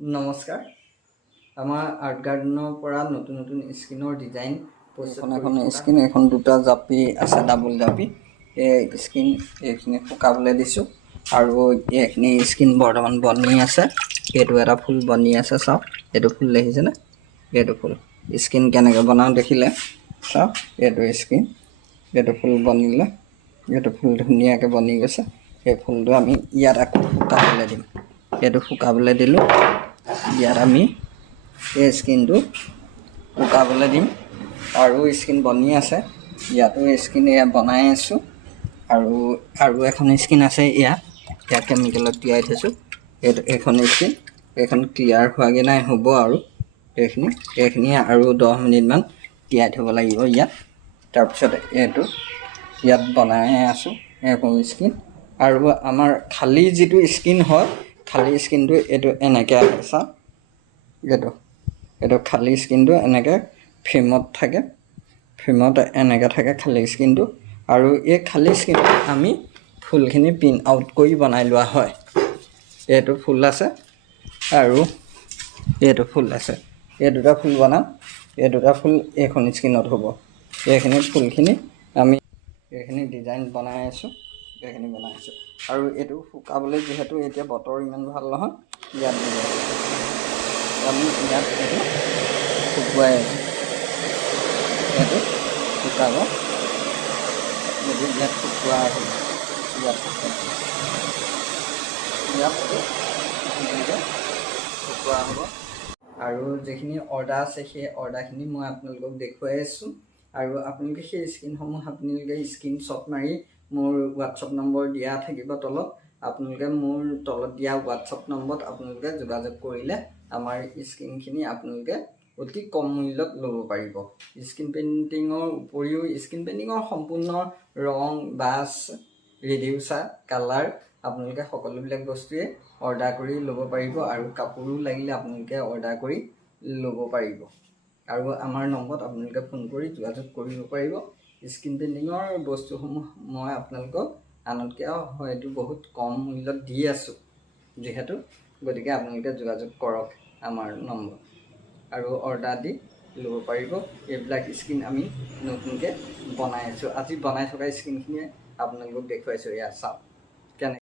নমস্কাৰ। আমাৰ আৰ্ট গাৰ্ডেনৰ পৰা নতুন নতুন স্কিনৰ ডিজাইন এখন স্কিন এখন দুটা জাপি আছে, ডাবল জাপি। এই স্কিন এইখিনি শুকাবলৈ দিছোঁ আৰু এইখিনি স্কিন বৰ্তমান বনি আছে। এইটো এটা ফুল বনি আছে, চাওক এইটো ফুল দেখিছেনে? এইটো ফুল স্কিন কেনেকৈ বনাওঁ দেখিলে চাওক। এইটো স্কিন, এইটো ফুল বনিলে, এইটো ফুল ধুনীয়াকৈ বনি গৈছে। সেই ফুলটো আমি ইয়াত আকৌ শুকাবলৈ দিম। এইটো শুকাবলৈ দিলোঁ। ইয়াত আমি এই স্কিনটো শুকাবলৈ দিম আৰু স্কিন বনি আছে। ইয়াতো স্কিন এয়া বনাই আছোঁ আৰু এখন স্কিন আছে, ইয়াত কেমিকেলত তিয়াই থৈছোঁ। এইখন স্কিন এইখন ক্লিয়াৰ হোৱাগৈ নাই, হ'ব আৰু এইখিনি আৰু 10 মিনিটমান তিয়াই থ'ব লাগিব ইয়াত। তাৰপিছত এইটো ইয়াত বনাই আছোঁ এখন স্কিন। আৰু আমাৰ খালী যিটো স্কিন হয়, খালী স্কিনটো এইটো এনেকৈ আহে, চাওক। এইটো খালী স্কিনটো এনেকৈ ফ্ৰেমত থাকে, ফ্ৰেমত এনেকৈ থাকে খালী স্কিনটো। আৰু এই খালী স্কিনটো আমি ফুলখিনি প্ৰিণ্ট আউট কৰি বনাই লোৱা হয়। এইটো ফুল আছে আৰু এইটো ফুল আছে। এই দুটা ফুল বনাম। এই দুটা ফুল এইখন স্কিনত হ'ব। এইখিনি ফুলখিনি আমি এইখিনি ডিজাইন বনাই আছোঁ, এইখিনি বনাই আছোঁ। আৰু এইটো শুকাবলৈ যিহেতু এতিয়া বতৰ ইমান ভাল নহয়, ইয়াত আমি ইয়াত এইটো শুকুৱাই আছোঁ। এইটো শুকাব, এইটো ইয়াত শুকোৱা হ'ব। ইয়াত শুকোৱা হ'ব। আৰু যিখিনি অৰ্ডাৰ আছে সেই অৰ্ডাৰখিনি মই আপোনালোকক দেখুৱাই আছোঁ। আৰু আপোনালোকে সেই স্কিনসমূহ স্ক্ৰীনশ্বট মাৰি মোৰ হোৱাটছআপ নম্বৰ দিয়া থাকিব তলত। আপোনালোকে মোৰ তলত দিয়া হোৱাটছআপ নম্বৰত আপোনালোকে যোগাযোগ কৰিলে আমাৰ স্কিনখিনি আপোনালোকে অতি কম মূল্যত ল'ব পাৰিব। স্কিন পেইণ্টিঙৰ উপৰিও স্কিন পেইণ্টিঙৰ সম্পূৰ্ণ ৰং, ব্ৰাছ, ৰিডিউচাৰ, কালাৰ আপোনালোকে সকলোবিলাক বস্তুৱে অৰ্ডাৰ কৰি ল'ব পাৰিব। আৰু কাপোৰো লাগিলে আপোনালোকে অৰ্ডাৰ কৰি ল'ব পাৰিব। আৰু আমাৰ নম্বৰত আপোনালোকে ফোন কৰি যোগাযোগ কৰিব পাৰিব। স্কিন পেইণ্টিঙৰ বস্তুসমূহ মই আপোনালোকক আনতকৈ হয়তো বহুত কম মূল্যত দি আছোঁ যিহেতু, গতিকে আপোনালোকে যোগাযোগ কৰক আমাৰ নম্বৰত আৰু অৰ্ডাৰ দি ল'ব পাৰিব। এইবিলাক স্কিন আমি নতুনকৈ বনাই আছোঁ। আজি বনাই থকা স্কিনখিনিয়ে আপোনালোকক দেখুৱাইছোঁ। এয়া চাওক।